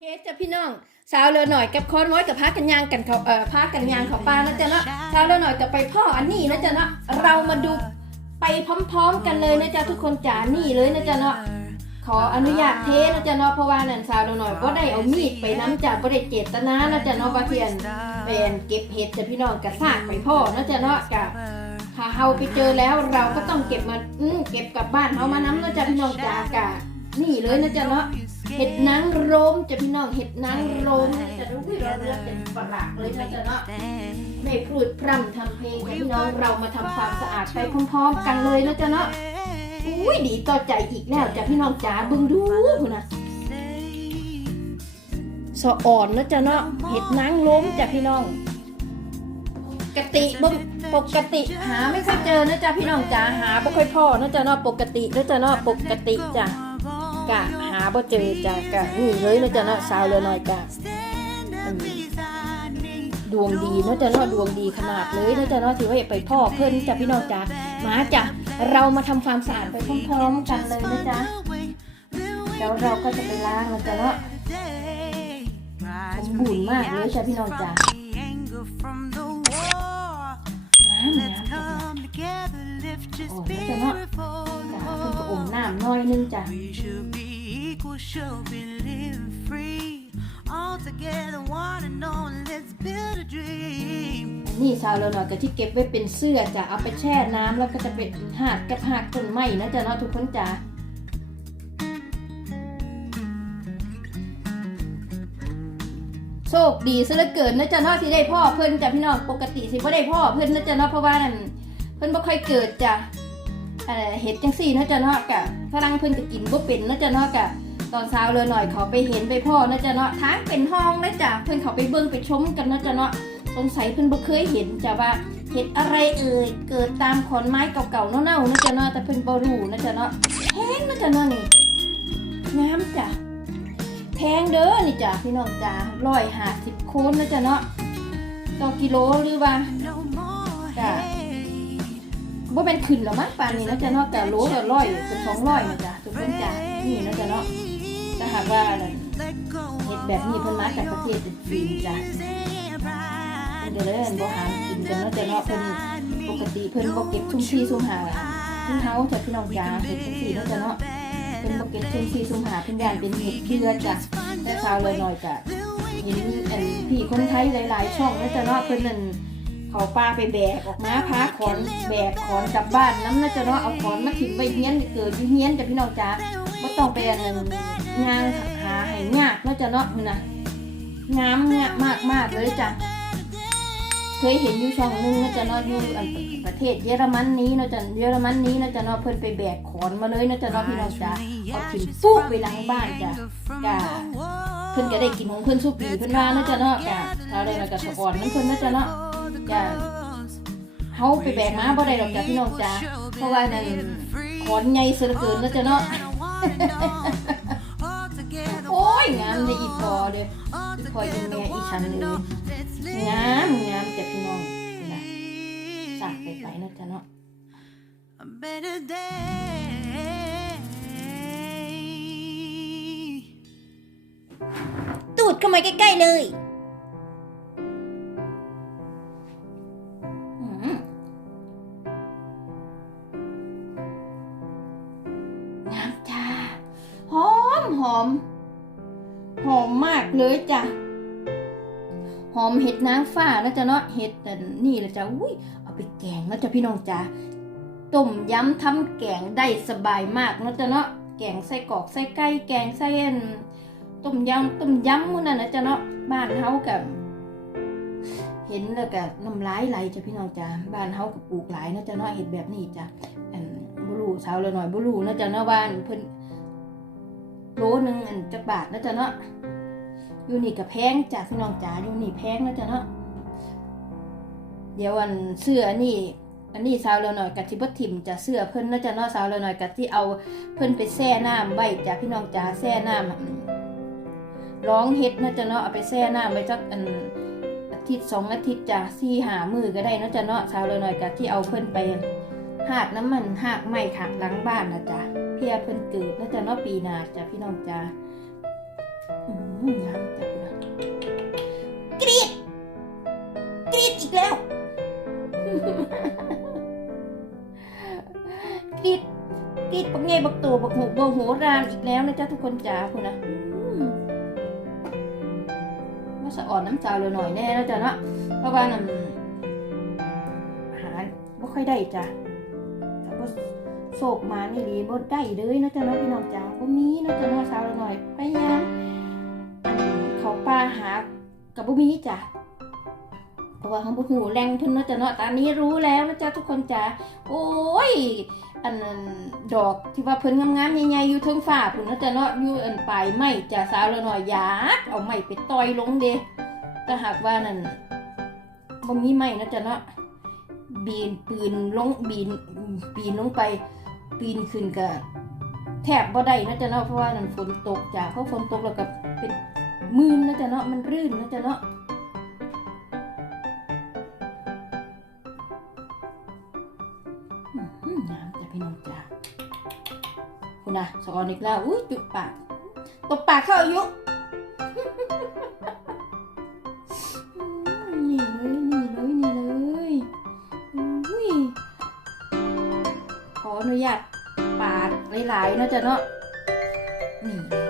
เฮ้จ้ะพี่น้องสาวเรือหน่อยกับคอนม้กับพากันยางกันเขาเอ่อพากันยางเขาปลานะจ๊ะเนาะสาวเรือหน่อยจะไปพ่ออันนี้นะจ๊ะเนาะเรามาดูไปพร้อมๆกันเลยนะจ๊ะทุกคนจ๋านี่เลยนะจ๊ะเนาะขออนุญาตเทสนะจ๊ะเนาะเพราะว่านั่นสาวเรือหน่อยก็ได้เอามีดไปน้ำจากบ่ได้เจตนานะจ๊ะเนาะว่าเพียนเป็นเก็บเห็ดจ้ะพี่น้องกระซากไปพ่อนะจ๊ะเนาะกับถ้าเฮาไปเจอแล้วเราก็ต้องเก็บมาอืมเก็บกลับบ้านเฮามาน้ำนะจ๊ะพี่น้องจ๋ากะนี่เลยนะจ๊ะเนาะ เห็ดนางรมจะพี่น้องเห็ดนางรมจะรู้ที่เราเลือกเป็นฝรั่งเลยนะจ๊ะเนาะไม่พูดพร่ำทำเพลงนะพี่น้องเรามาทำความสะอาดไปพร้อมๆกันเลยนะจ๊ะเนาะอุ้ยดีต่อใจอีกแล้วจ้ะพี่น้องจ๋าเบึงดูคุณนะสะอ่อนนะจ๊ะเนาะเห็ดนางรมจ้ะพี่น้องปกติบ่ปกติหาไม่ค่อยเจอนะจ๊ะพี่น้องจ๋าหาบ่ค่อยพอนะจ๊ะเนาะปกตินะจ๊ะเนาะปกติจ้ะ กะหาบ่เจอจ้ะกะนี่เลยนะจ๊ะเนาะสาวเลยหน่อยกะดวงดีเนาะจ๊ะเนาะดวงดีขนาดเลยนะจ๊ะเนาะที่ว่าไปพ่อเพิ่อนจ้ะพี่น้องจ้ะมาจ้ะเรามาทำความสะอาดไปพร้อมๆกันเลยนะจ๊ะแล้วเราก็จะไปล้างนะจ๊ะเนาะสมบูรณ์มากเลยจ้ะพี่น้องจ้ะน้ำน้ำจ้ะ โอ้นะจ๊ะเนาะจ้ะเพิ่นก็อมน้ำน้อยนึงจ้ะ We should be equal, should be living free. All together, one and all, let's build a dream. นี่ชาวเราหน่อยก็ที่เก็บไว้เป็นเสื้อจะเอาไปแช่น้ำแล้วก็จะเป็นหากกับหากต้นไม้นะจ๊ะเนาะทุกคนจ้าโชคดีซะเหลือเกินนะจ๊ะเนาะที่ได้พ่อเพิ่นจ้ะพี่น้องปกติสิบ่ได้พ่อเพิ่นนะจ๊ะเนาะเพราะว่านั่น เพิ่นบ่ค่อยเกิดจ้ะเอ่อเห็ดจังซี่นะจ๊ะเนาะกะฝรั่งเพิ่นก็กินบ่เป็นนะจ๊ะเนาะกะตอนเช้าเลยหน่อยเขาไปเห็นไปพ่อนะจ๊ะเนาะทางเป็นห้องนะจ๊ะเพิ่นเขาไปเบิ่งไปชมกันนะจ๊ะเนาะสงสัยเพิ่นบ่เคยเห็นจ้ะว่าเห็ดอะไรเอ่ยเกิดตามขอนไม้เก่าๆเน่าๆนะจ๊ะเนาะแต่เพิ่นบ่รู้นะจ๊ะเนาะแพงนะจ๊ะเนาะนี่งามจ้ะแพงเด้อนี่จ้ะพี่น้องจ้ะ150โคนนะจ๊ะเนาะต่อกิโลหรือว่า No more Yeah. hate. บ่เป็นขึ้นหรอมั้งป่านนี้นะจ๊ะเนาะแต่โลละร้อยเป็น200นะจ๊ะทุกคนจ้ะนี่นะจ๊ะเนาะถ้าหากว่านั่น Let go เห็ดแบบนี้เพิ่นมาจากประเทศจีนจ้ะ and pride. เดี๋ยวเลยบ่หากินกันเนาะจ๊ะเนาะเพิ่นปกติเพิ่นบ่เก็บทุ่มที่ทุ่มหาที่เฮาจะพี่น้องจ๋าเฮ็ดจังซี่เนาะจ้ะเนาะเพิ่นบ่เก็บทุ่มที่ทุ่มหาเพิ่นย่านเป็นเห็ดเลือจ้ะแต่ชาวเลยหน่อยก็เห็นอันพี่คนไทยหลาย ๆ ช่องเนาะจ้ะเนาะเพิ่นนั่น เขาป้าไปแบกออกมาพาขอนแบกขอนกลับบ้านน้ำนะจ้ะเนาะเอาขอนมาถิ่มไว้เฮียนเกิดอยู่เฮียนจ้ะพี่น้องจ๋าบ่ต้องไปอันนั้นงานหาให้ยากเนาะจ้ะเนาะพุ่นน่ะงามงามมากเลยจ้ะเคยเห็นอยู่ช่องหนึงนะจ๊ะเนาะอยู่อันประเทศเยอรมันนี้นะจ๊ะเยอรมันนี้นะจ๊ะเนาะเพิ่นไปแบกขอนมาเลยนะจ๊ะเนาะพี่น้องจ๋าเอาถิ่นปุ๊บไปหลังบ้านจ้ะจ้ะเพิ่นก็ได้กินของเพิ่นสุปีเพิ่นว่านะจ๊ะเนาะจ้ะชาวเลยแล้วก็สะอ่อนมันเพิ่นนะจ๊ะเนาะ จ้ะเฮาไปแบกมาบ่ได้ดอกจ้ะพี่น้องจ๋าเพราะว่านั่นขอนใหญ่เสือเกินนะจ๊ะเนาะโอ้ยงามในอีพอเด้อีพออีแม่อีฉันเลยงามงามจ้ะพี่น้องนะสากไปไปนะจ๊ะเนาะ A better day. ตูดเข้ามาใกล้ๆเลย งามจ้าหอมหอม หอมมากเลยจ้ะหอมเห็ดนางฟ้านะจ๊ะเนาะเห็ดแต่นี่แหละจ้ะอุ้ยเอาไปแกงนะจ๊ะพี่น้องจ้ะต้มยำทำแกงได้สบายมากนะจ๊ะเนาะแกงใส่กอกใส่ไก่แกงใส่เอ็นต้มยำต้มยำมื้อนั้นนะจ๊ะเนาะบ้านเฮากับเห็นแล้วก็น้ำลายไหลจ้ะพี่น้องจ้ะบ้านเฮาก็ปลูกหลายนะจ๊ะเนาะเห็ดแบบนี้จ้ะอัน รู้สาวละหน่อยบ่รู้นะจ๊ะเนาะบ้านเพิ่นโลนึงอันจักบาทนะจ๊ะเนาะอยู่นี่ก็แพงจ้ะพี่น้องจ๋าอยู่นี่แพงนะจ๊ะเนาะเดี๋ยวอันเสื้ออันนี้อันนี้สาวละหน่อยกับที่บ่ถิ่มจะเสื้อเพิ่นนะจ๊ะเนาะสาวละหน่อยกับที่เอาเพิ่นไปแช่น้ำไว้จ้ะพี่น้องจ๋าแช่น้ำร้องเฮ็ดนะจ๊ะเนาะเอาไปแช่น้ำไว้สักอันอาทิตย์สองอาทิตย์จ้ะสี่หามือก็ได้นะจ๊ะเนาะเช้าเลยหน่อยกะที่เอาเพิ่นไป หากน้ำมันหากไม้ขักหลังบ้านนะจ๊ะเพื่อเพิ่นเกิดนะจ๊ะเนาะปีนาจ้ะพี่น้องจ้ะอืมงามจังเลยกรีดกรีดอีกแล้วกรีดกรีดปักไงบักตัวบักหูบักโหรานอีกแล้วนะจ๊ะทุกคนจ๋าคุณนะว่าสะอ่อนน้ำจาวเลยหน่อยแน่แล้วจ้ะเนาะเพราะว่านั่นหาไม่ค่อยได้จ้ะ โศกมานี่ดีบ่ได้เลยนะจ๊ะเนาะพี่น้องจ๋าก็มีนะจ๊ะเนาะสาวเลยหน่อยพยายามอันเขาปลาหากับบุมีจ้ะเพราะว่าของบุหูแรงทุนนะจ๊ะเนาะตอนนี้รู้แล้วนะจ๊ะทุกคนจ๋าโอ้ยอันดอกที่ว่าเพิ่นงามๆใหญ่ๆอยู่เทิงฟ้าพุ่นเนะจ้ะเนาะอยู่อันปลายไม้จ้ะสาวหน่อยอยากเอาไม้ไปต่อยลงเด้แต่หากว่านั่นบ่มีไม้นะจ้ะเนาะบีนปืนลงบีนปีนลงไป ปีนขึ้นก็แทบบ่ได้นาะจ๊ะเนาะเพราะว่านั่นฝนตกจ้ะเพราะฝนตกแล้วก็เป็นมืนนาะจ๊ะเนาะมันรื่นนาะจ๊ะเนาะน้ำจ้ะพี่น้องจ้าคุณนะสอนอีกแล้วอุ้ยจุกปากตบปากเข้าอายุ หลายๆนะจ๊ะเนาะนี่